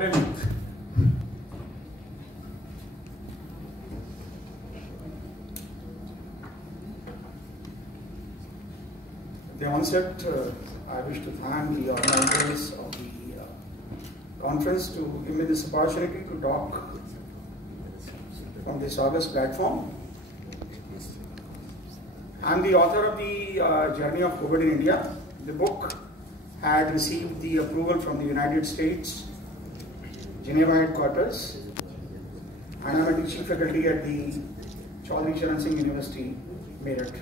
pandemic. At the onset, I wish to thank the organizers of the conference to give me this opportunity to talk from this august platform. I am the author of the Journey of COVID in India. The book had received the approval from the United States, Geneva headquarters, and I am a teaching faculty at the Chaudhry Charan Singh University, Meerut.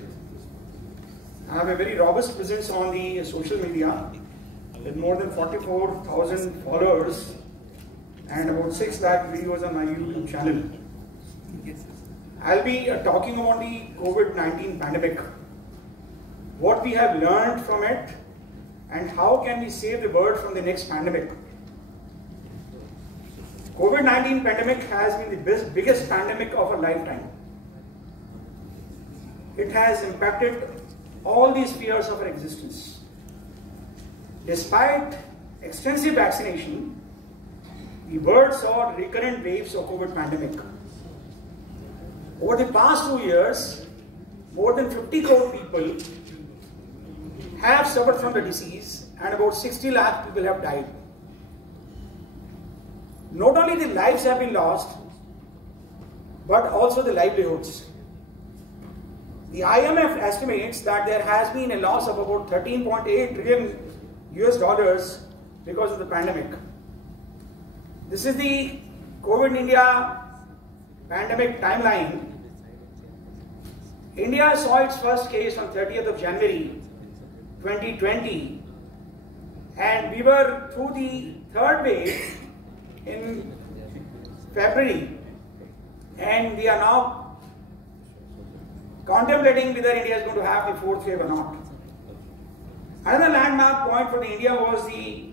I have a very robust presence on the social media with more than 44,000 followers and about 6 lakh videos on my YouTube channel. I'll be talking about the COVID-19 pandemic, what we have learned from it, and how can we save the world from the next pandemic. COVID-19 pandemic has been the biggest pandemic of our lifetime. It has impacted all the spheres of our existence. Despite extensive vaccination, the world saw recurrent waves of COVID pandemic. Over the past 2 years, more than 50 crore people have suffered from the disease and about 60 lakh people have died. Not only the lives have been lost, but also the livelihoods. The IMF estimates that there has been a loss of about $13.8 trillion US because of the pandemic. This is the COVID India pandemic timeline. India saw its first case on 30th of January 2020, and we were through the third wave in February, and we are now contemplating whether India is going to have the fourth wave or not. Another landmark point for India was the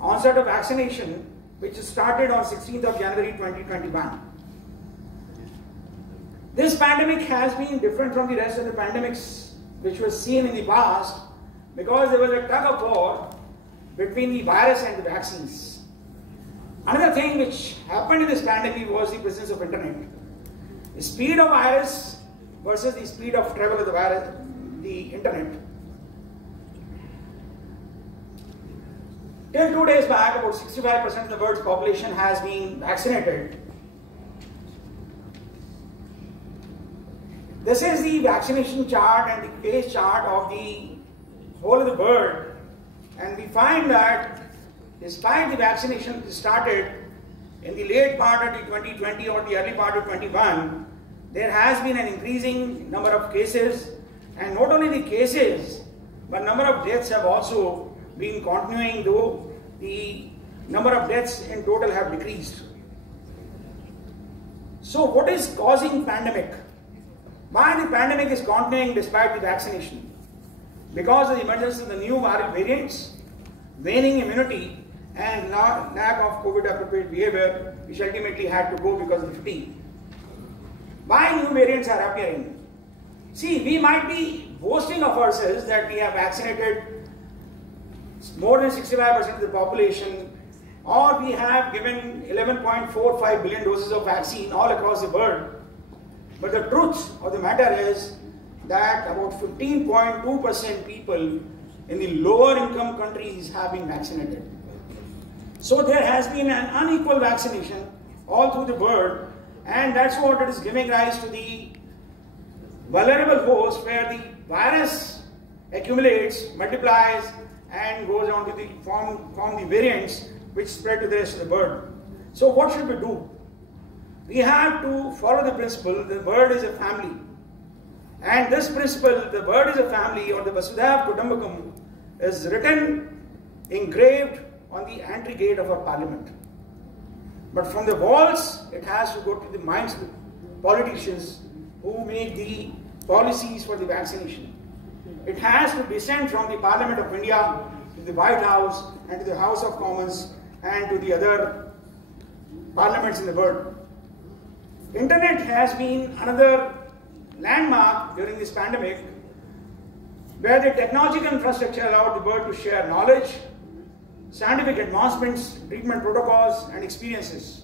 onset of vaccination, which started on 16th of January 2021. This pandemic has been different from the rest of the pandemics which was seen in the past because there was a tug of war between the virus and the vaccines. Another thing which happened in this pandemic was the presence of internet. The speed of virus versus the speed of travel of the virus, the internet. Till 2 days back, about 65% of the world's population has been vaccinated. This is the vaccination chart and the case chart of the whole of the world, and we find that despite the vaccination started in the late part of the 2020 or the early part of 21, there has been an increasing number of cases, and not only the cases, but number of deaths have also been continuing, though the number of deaths in total have decreased. So what is causing pandemic? Why the pandemic is continuing despite the vaccination? Because of the emergence of the new viral variants, waning immunity, and lack of COVID-appropriate behavior, which ultimately had to go because of the fatigue. Why new variants are appearing? See, we might be boasting of ourselves that we have vaccinated more than 65% of the population, or we have given 11.45 billion doses of vaccine all across the world. But the truth of the matter is that about 15.2% people in the lower income countries have been vaccinated. So there has been an unequal vaccination all through the world, and that's what it is giving rise to the vulnerable host where the virus accumulates, multiplies, and goes on to the form the variants which spread to the rest of the world. So what should we do? We have to follow the principle, the world is a family. And this principle, the world is a family, or the Vasudhaiva Kutumbakam, is written, engraved on the entry gate of our parliament. But from the walls, it has to go to the minds of the politicians who make the policies for the vaccination. It has to descend from the Parliament of India to the White House and to the House of Commons and to the other parliaments in the world. Internet has been another landmark during this pandemic, where the technological infrastructure allowed the world to share knowledge, scientific advancements, treatment protocols, and experiences.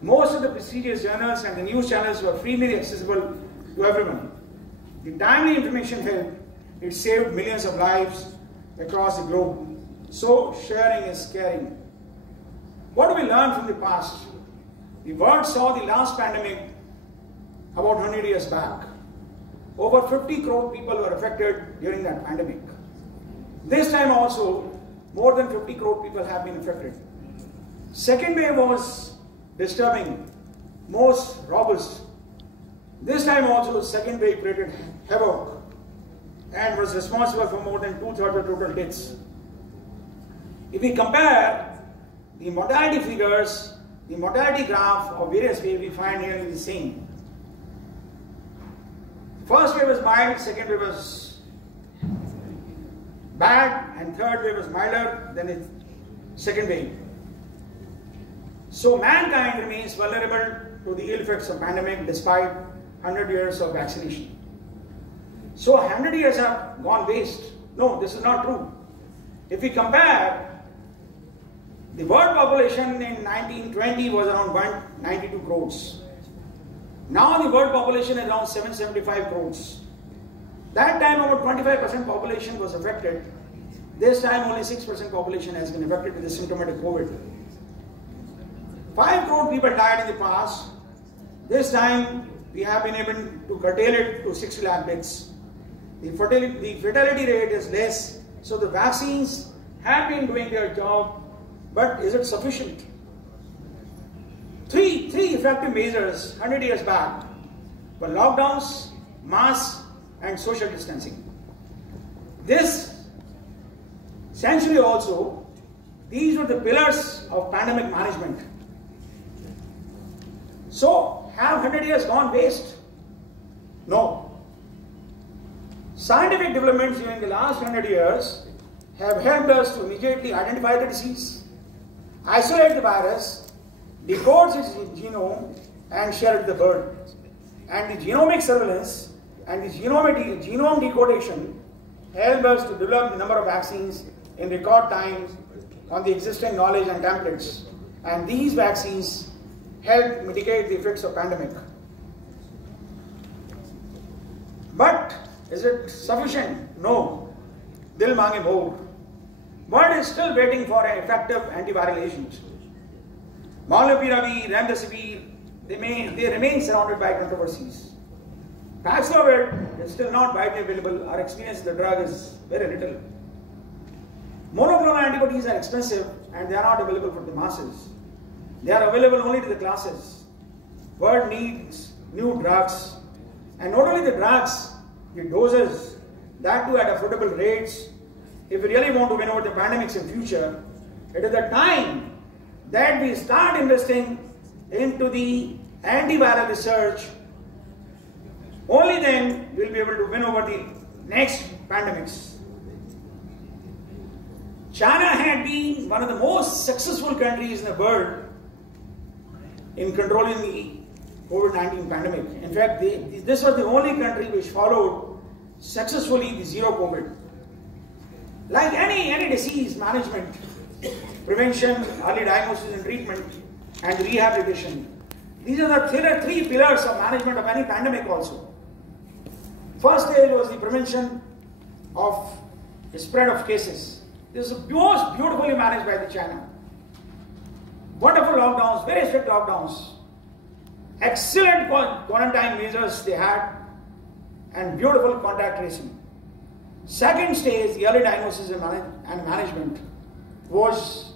Most of the prestigious journals and the news channels were freely accessible to everyone. The timely information helped. It saved millions of lives across the globe. So, sharing is caring. What do we learn from the past? The world saw the last pandemic about 100 years back. Over 50 crore people were affected during that pandemic. This time also, more than 50 crore people have been affected. Second wave was disturbing, most robust. This time also, second wave created havoc and was responsible for more than 2/3 of total deaths. If we compare the mortality figures, the mortality graph of various waves, we find nearly the same. First wave was mild, second wave was bad, and third wave was milder than the second wave. So mankind remains vulnerable to the ill effects of pandemic despite 100 years of vaccination. So 100 years have gone waste. No, this is not true. If we compare, the world population in 1920 was around 192 crores. Now the world population is around 775 crores. That time about 25% population was affected. This time only 6% population has been affected with the symptomatic COVID. 5 crore people died in the past. This time we have been able to curtail it to 60 lakh deaths. The fatality rate is less, so the vaccines have been doing their job, but is it sufficient? Three effective measures 100 years back were lockdowns, masks, and social distancing. This century also, these were the pillars of pandemic management. So, have 100 years gone waste? No. Scientific developments during the last 100 years have helped us to immediately identify the disease, isolate the virus, decode its genome, and share it with the world. And the genomic surveillance and the genome decodation help us to develop the number of vaccines in record times on the existing knowledge and templates. And these vaccines help mitigate the effects of pandemic. But is it sufficient? No. Dil mange more. World is still waiting for an effective antiviral agent. Molnupiravir, remdesivir, they remain surrounded by controversies. Paxlovid is still not widely available. Our experience with the drug is very little. Monoclonal antibodies are expensive and they are not available for the masses. They are available only to the classes. World needs new drugs. And not only the drugs, the doses, that too at affordable rates. If we really want to win over the pandemics in future, it is the time that we start investing into the antiviral research. Only then we will be able to win over the next pandemics. China had been one of the most successful countries in the world in controlling the COVID-19 pandemic. In fact, this was the only country which followed successfully the zero COVID. Like any disease management, prevention, early diagnosis and treatment, and rehabilitation. These are the three pillars of management of any pandemic also. First stage was the prevention of the spread of cases. This is most beautifully managed by the China. Wonderful lockdowns, very strict lockdowns. Excellent quarantine measures they had, and beautiful contact tracing. Second stage, the early diagnosis and management, was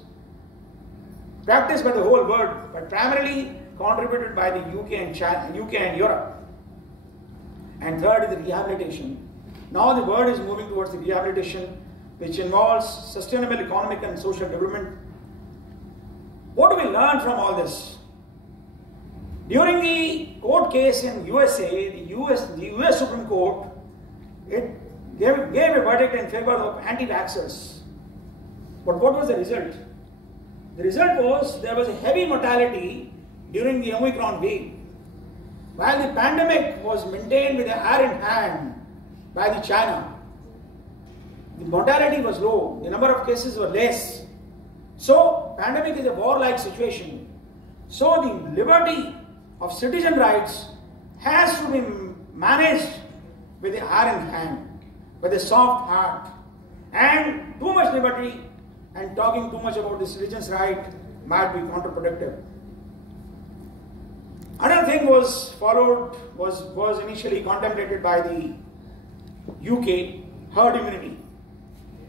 practiced by the whole world, but primarily contributed by the UK and Europe. And third is the rehabilitation. Now the world is moving towards the rehabilitation, which involves sustainable economic and social development. What do we learn from all this? During the court case in USA, the US Supreme Court, it gave a verdict in favor of anti-vaxxers. But what was the result? The result was there was a heavy mortality during the Omicron wave. While the pandemic was maintained with the iron hand by the China, the mortality was low, the number of cases were less, So, pandemic is a war-like situation. So, the liberty of citizen rights has to be managed with the iron hand, with a soft heart. And too much liberty and talking too much about the citizen's right might be counterproductive. Another thing was initially contemplated by the UK, herd immunity.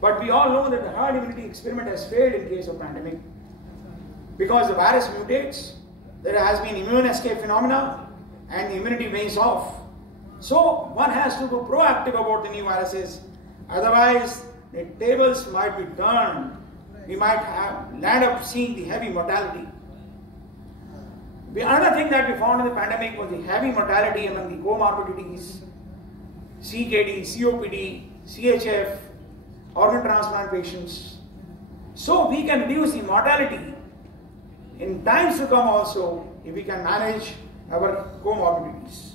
But we all know that the herd immunity experiment has failed in case of pandemic. Because the virus mutates, there has been immune escape phenomena and the immunity wanes off. So one has to be proactive about the new viruses. Otherwise, the tables might be turned. We might land up seeing the heavy mortality. The other thing that we found in the pandemic was the heavy mortality among the comorbidities, CKD, COPD, CHF, organ transplant patients. So we can reduce the mortality in times to come also if we can manage our comorbidities.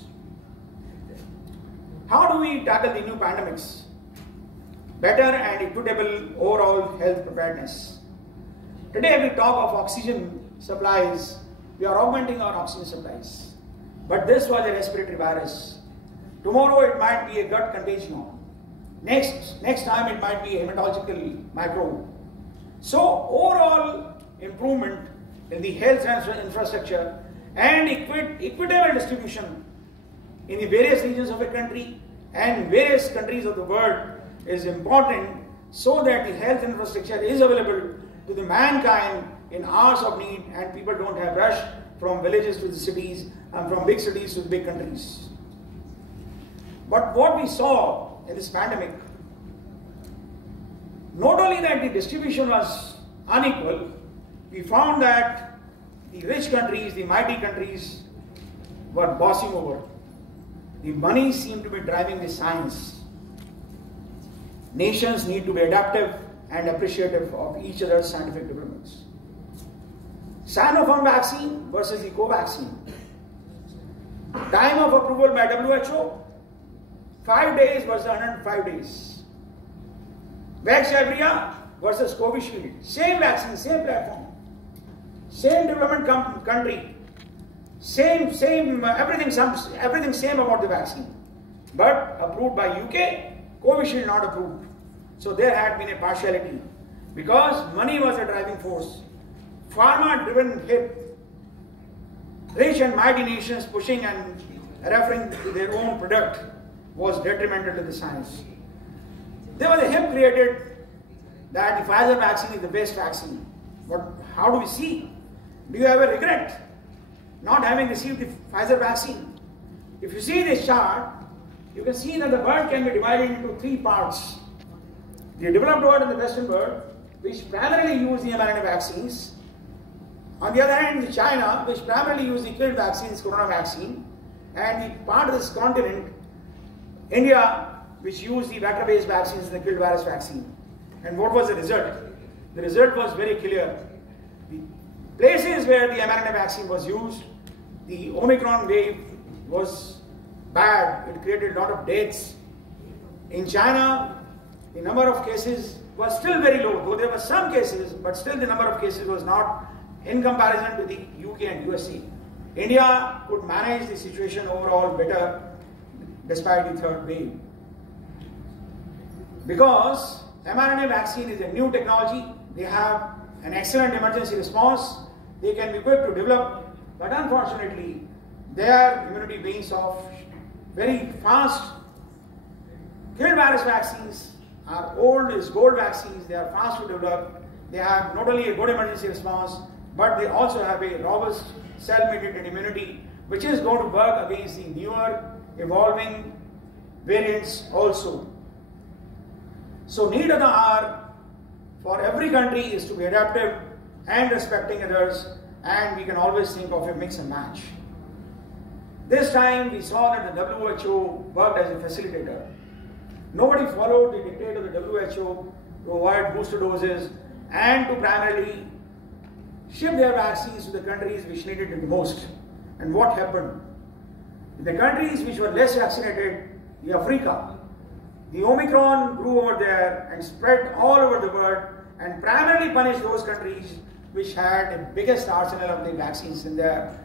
How do we tackle the new pandemics? Better and equitable overall health preparedness. Today we talk of oxygen supplies. We are augmenting our oxygen supplies. But this was a respiratory virus. Tomorrow it might be a gut contagion. Next time it might be a hematological microbe. So overall improvement in the health infrastructure and equitable distribution in the various regions of a country and various countries of the world is important so that the health infrastructure is available to the mankind in hours of need and people don't have rush from villages to the cities and from big cities to the big countries. But what we saw in this pandemic, not only that the distribution was unequal, we found that the rich countries, the mighty countries were bossing over. The money seemed to be driving the science. Nations need to be adaptive and appreciative of each other's scientific developments. Sinopharm vaccine versus the Covaxin. Time of approval by WHO, 5 days versus 105 days. Vaxzevria versus Covishield. Same vaccine, same platform. Same development country. Everything same about the vaccine. But approved by UK, Covishield not approved. So there had been a partiality. Because money was a driving force. Pharma-driven hip. Rich and mighty nations pushing and referring to their own product was detrimental to the science. There was a hip created that the Pfizer vaccine is the best vaccine. But how do we see? Do you ever regret not having received the Pfizer vaccine? If you see this chart, you can see that the world can be divided into 3 parts. The developed world and the Western world, which primarily use the mRNA vaccines. On the other hand, China, which primarily use the killed vaccines, corona vaccine. And the part of this continent, India, which used the vector-based vaccines and the killed virus vaccine. And what was the result? The result was very clear. The places where the mRNA vaccine was used, the Omicron wave was bad. It created a lot of deaths. In China, the number of cases was still very low, though there were some cases, but still the number of cases was not in comparison to the UK and USA. India could manage the situation overall better despite the third wave. Because mRNA vaccine is a new technology, they have an excellent emergency response, they can be quick to develop, but unfortunately, their immunity wanes off very fast. Killed virus vaccines are old as gold vaccines, they are fast to develop, they have not only a good emergency response, but they also have a robust cell-mediated immunity, which is going to work against the newer, evolving variants also. So need of the hour for every country is to be adaptive and respecting others, and we can always think of a mix and match. This time we saw that the WHO worked as a facilitator. Nobody followed the dictate of the WHO to avoid booster doses and to primarily ship their vaccines to the countries which needed it the most. And what happened? The countries which were less vaccinated, the Africa, the Omicron grew over there and spread all over the world and and primarily punish those countries which had the biggest arsenal of the vaccines in their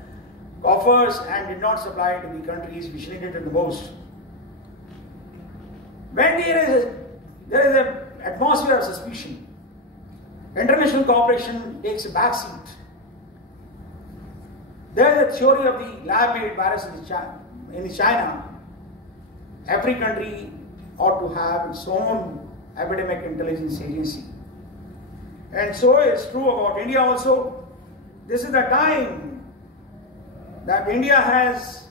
coffers and did not supply to the countries which needed it the most. When there is an atmosphere of suspicion, international cooperation takes a backseat. There is a theory of the lab-made virus in China. Every country ought to have its own epidemic intelligence agency. And so it's true about India also. This is the time that India has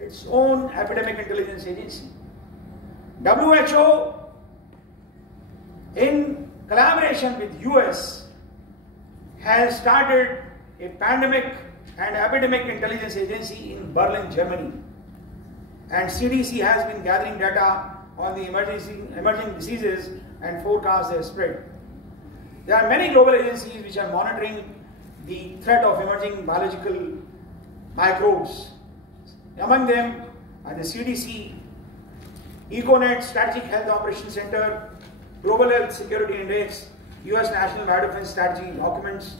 its own epidemic intelligence agency. WHO, in collaboration with US, has started a pandemic and epidemic intelligence agency in Berlin, Germany. And CDC has been gathering data on the emerging diseases and forecast their spread. There are many global agencies which are monitoring the threat of emerging biological microbes. Among them are the CDC, EcoNet, Strategic Health Operations Center, Global Health Security Index, US National Biodefense Strategy documents.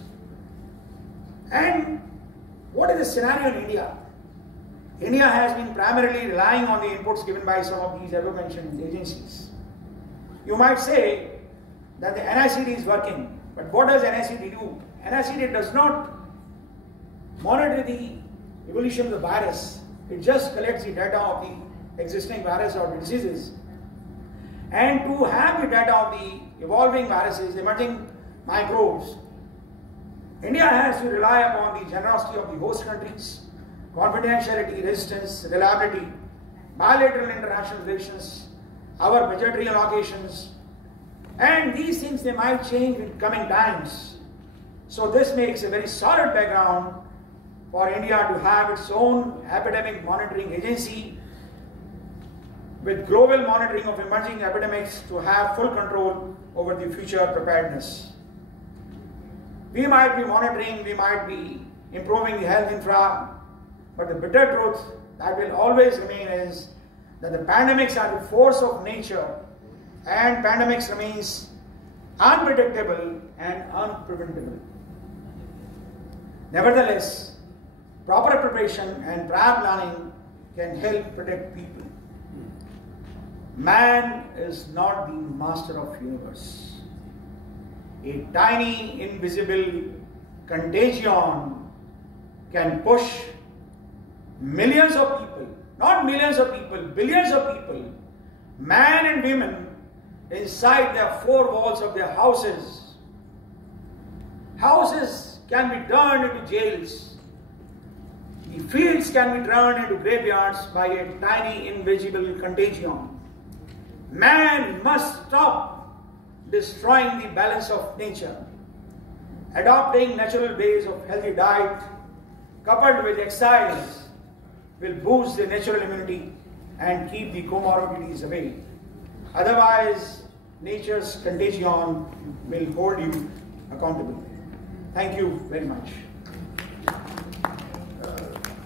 And what is the scenario in India? India has been primarily relying on the inputs given by some of these above-mentioned agencies. You might say that the NICD is working, but what does NICD do? NICD does not monitor the evolution of the virus. It just collects the data of the existing virus or diseases. And to have the data of the evolving viruses, emerging microbes, India has to rely upon the generosity of the host countries, confidentiality, resistance, reliability, bilateral international relations, our budgetary allocations, and these things, they might change with coming times. So this makes a very solid background for India to have its own epidemic monitoring agency with global monitoring of emerging epidemics to have full control over the future preparedness. We might be monitoring, we might be improving the health infra, but the bitter truth that will always remain is that the pandemics are the force of nature, and pandemics remains unpredictable and unpreventable. Nevertheless, proper preparation and prior planning can help protect people. Man is not the master of the universe. A tiny, invisible contagion can push millions of people, not millions of people, billions of people, men and women, inside the four walls of their houses. Houses can be turned into jails. The fields can be turned into graveyards by a tiny, invisible contagion. Man must stop destroying the balance of nature. Adopting natural ways of healthy diet coupled with exercise will boost the natural immunity and keep the comorbidities away. Otherwise, nature's contagion will hold you accountable. Thank you very much.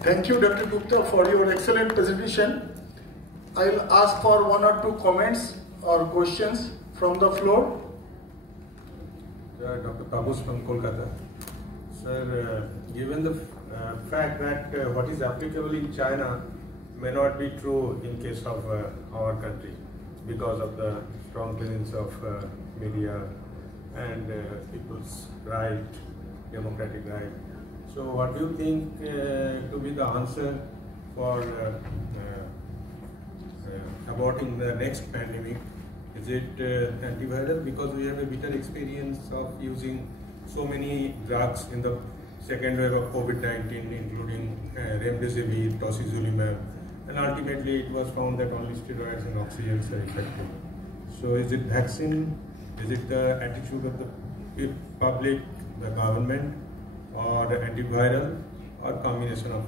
Thank you, Dr. Gupta, for your excellent presentation. I'll ask for one or two comments or questions from the floor. Dr. Tamus from Kolkata. Sir, given the fact that what is applicable in China may not be true in case of our country because of the strong presence of media and people's right, democratic right. So what do you think to be the answer for aborting the next pandemic? Is it antiviral? Because we have a bitter experience of using so many drugs in the second wave of COVID-19, including remdesivir, tocilizumab, and ultimately it was found that only steroids and oxygens are effective. So is it vaccine? Is it the attitude of the public, the government, or the antiviral, or combination of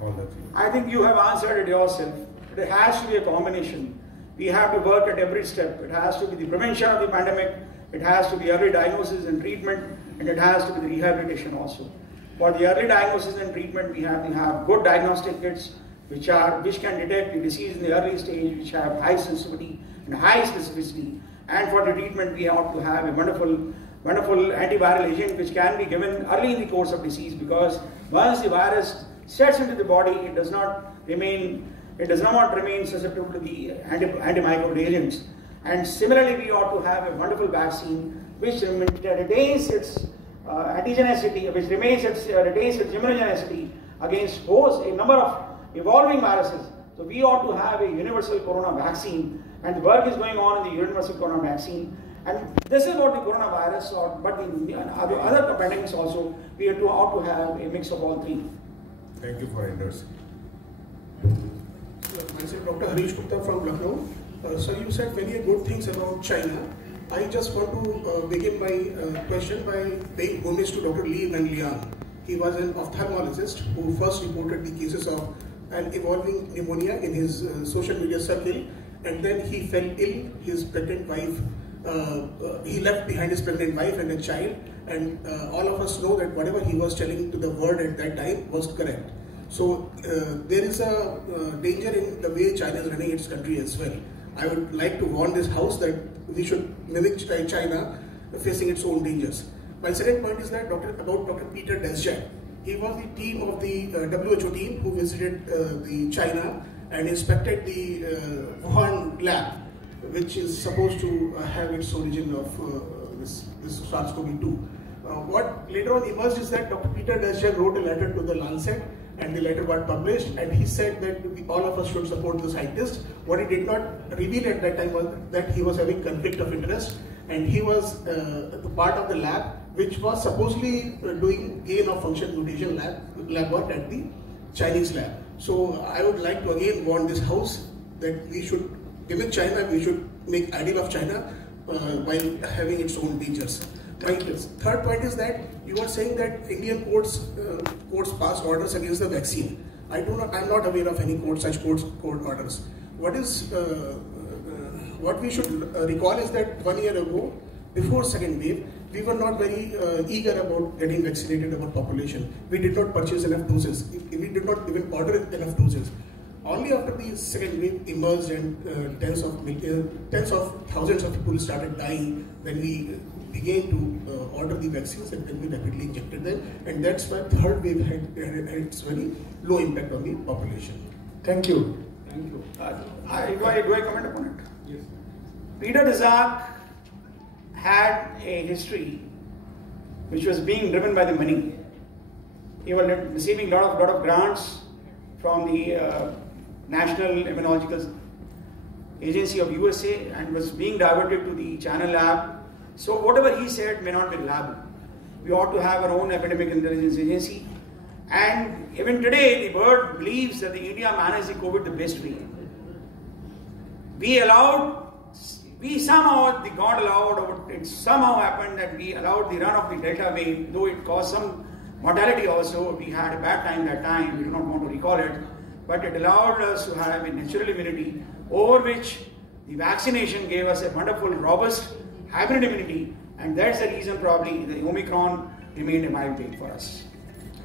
all the three? I think you have answered it yourself. It has to be a combination. We have to work at every step. It has to be the prevention of the pandemic, it has to be early diagnosis and treatment, and it has to be the rehabilitation also. For the early diagnosis and treatment, we have to have good diagnostic kits which can detect the disease in the early stage, which have high sensitivity and high specificity. And for the treatment, we ought to have a wonderful antiviral agent which can be given early in the course of disease, because once the virus sets into the body, it does not remain susceptible to the antimicrobial agents. And similarly, we ought to have a wonderful vaccine which retains its antigenicity, which retains its immunogenicity against a number of evolving viruses. So we ought to have a universal corona vaccine, and the work is going on in the universal corona vaccine. And this is what the coronavirus, but in other pandemics also, we ought to have a mix of all three. Thank you for endorsing. Myself, Dr. Harish Gupta from Lucknow. So you said very good things about China. I just want to begin my question by paying homage to Dr. Li Wenliang. He was an ophthalmologist who first reported the cases of an evolving pneumonia in his social media circle, and then he fell ill. His pregnant wife, he left behind his pregnant wife and a child, and all of us know that whatever he was telling to the world at that time was correct. So there is a danger in the way China is running its country as well. I would like to warn this house that we should mimic China facing its own dangers. My second point is that about Dr. Peter Daszak. He was the team of the WHO team who visited the China and inspected the Wuhan lab, which is supposed to have its origin of this SARS-CoV-2. What later on emerged is that Dr. Peter Daszak wrote a letter to the Lancet, and the letter got published, and he said that all of us should support the scientist. What he did not reveal at that time was that he was having conflict of interest, and he was the part of the lab which was supposedly doing gain of function mutation lab work at the Chinese lab. So I would like to again warn this house that we should mimic China, we should make ideal of China while having its own dangers. My third point is that you are saying that Indian courts pass orders against the vaccine. I'm not aware of any such court orders. What we should recall is that 1 year ago, before second wave, we were not very eager about getting vaccinated our population. We did not purchase enough doses. We did not even order enough doses. Only after the second wave emerged and tens of thousands of people started dying, when we began to order the vaccines, and then we rapidly injected them, and that's why third wave had its very low impact on the population. Thank you. Thank you. Do I comment upon it? Yes. Peter Daszak had a history which was being driven by the money. He was receiving a lot of grants from the National Immunological Agency of USA and was being diverted to the China lab. So whatever he said may not be reliable. We ought to have our own epidemic intelligence agency. And even today, the world believes that the India managed the COVID the best way. It somehow happened that we allowed the run of the Delta wave, though it caused some mortality also. We had a bad time that time, we do not want to recall it. But it allowed us to have a natural immunity over which the vaccination gave us a wonderful, robust hybrid immunity, and that's the reason probably the Omicron remained a mild take for us.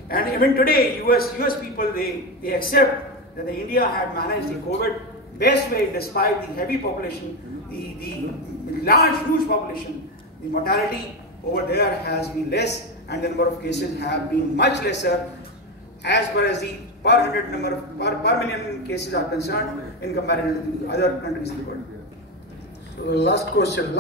And even today, US people, they accept that the India had managed the COVID best way despite the heavy population, the large, huge population. The mortality over there has been less, and the number of cases have been much lesser as far as the per million cases are concerned in comparison to the other countries in the world. So last question.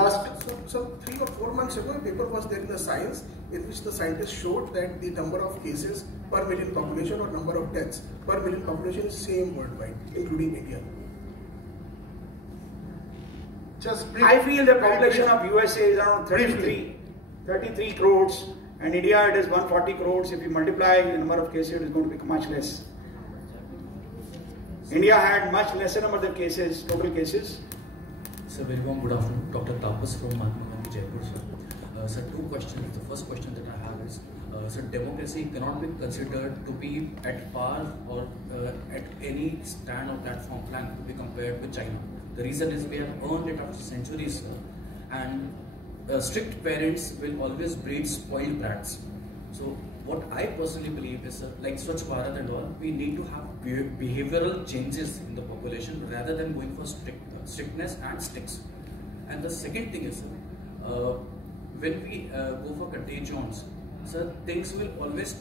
So 3 or 4 months ago, a paper was there in the Science in which the scientists showed that the number of cases per million population or number of deaths per million population is same worldwide, including India. I feel the population of USA is around 33 crores, and India it is 140 crores. If you multiply the number of cases, it is going to be much less. India had much lesser number of cases, total cases. Sir, very warm good afternoon. Dr. Tapas from Mahatma Gandhi, Jaipur, sir. Sir, 2 questions. The first question that I have is, sir, democracy cannot be considered to be at par or at any stand or platform flank to be compared with China. The reason is we have earned it after centuries, sir, and strict parents will always breed spoiled brats. So what I personally believe is, like Swachh Bharat and all, we need to have behavioral changes in the population rather than going for strictness and sticks. And the second thing is, when we go for contagions, sir, things will always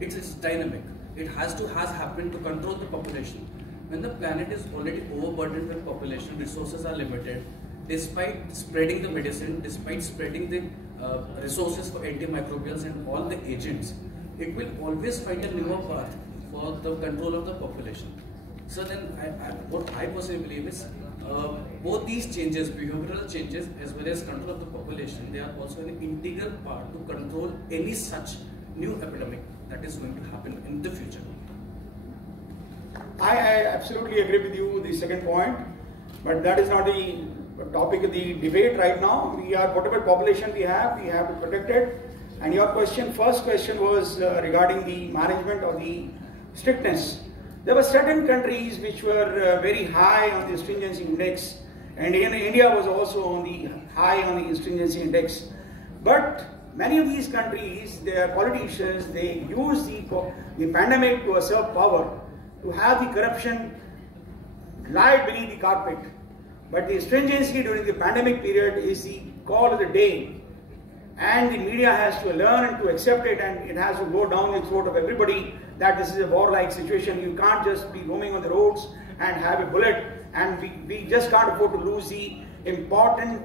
it's dynamic. It has happened to control the population. When the planet is already overburdened with population, resources are limited. Despite spreading the medicine, despite spreading the resources for antimicrobials and all the agents, it will always find a newer path for the control of the population. So then, what I personally believe is, both these changes, behavioral changes as well as control of the population, they are also an integral part to control any such new epidemic that is going to happen in the future. I absolutely agree with you, the second point, but that is not the topic of the debate right now. Whatever population we have to protect it. And your first question was regarding the management or the strictness. There were certain countries which were very high on the stringency index, and India was also high on the stringency index. But many of these countries, their politicians, they use the pandemic to assert power, to have the corruption lie beneath the carpet. But the stringency during the pandemic period is the call of the day. And the media has to learn and to accept it, and it has to go down the throat of everybody that this is a war-like situation. You can't just be roaming on the roads and have a bullet, and we just can't afford to lose the important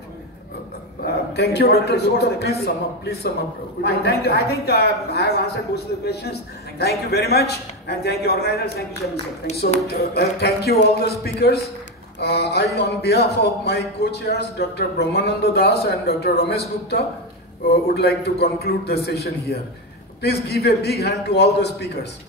thank you, Dr. Gupta. Please sum up. Please sum up. Thank you. I think I have answered most of the questions. Thank you very much, and thank you, organizers. Thank you, Chairman sir. Thank you. Thank you all the speakers. I, on behalf of my co-chairs, Dr. Brahmananda Das and Dr. Ramesh Gupta, would like to conclude the session here. Please give a big hand to all the speakers.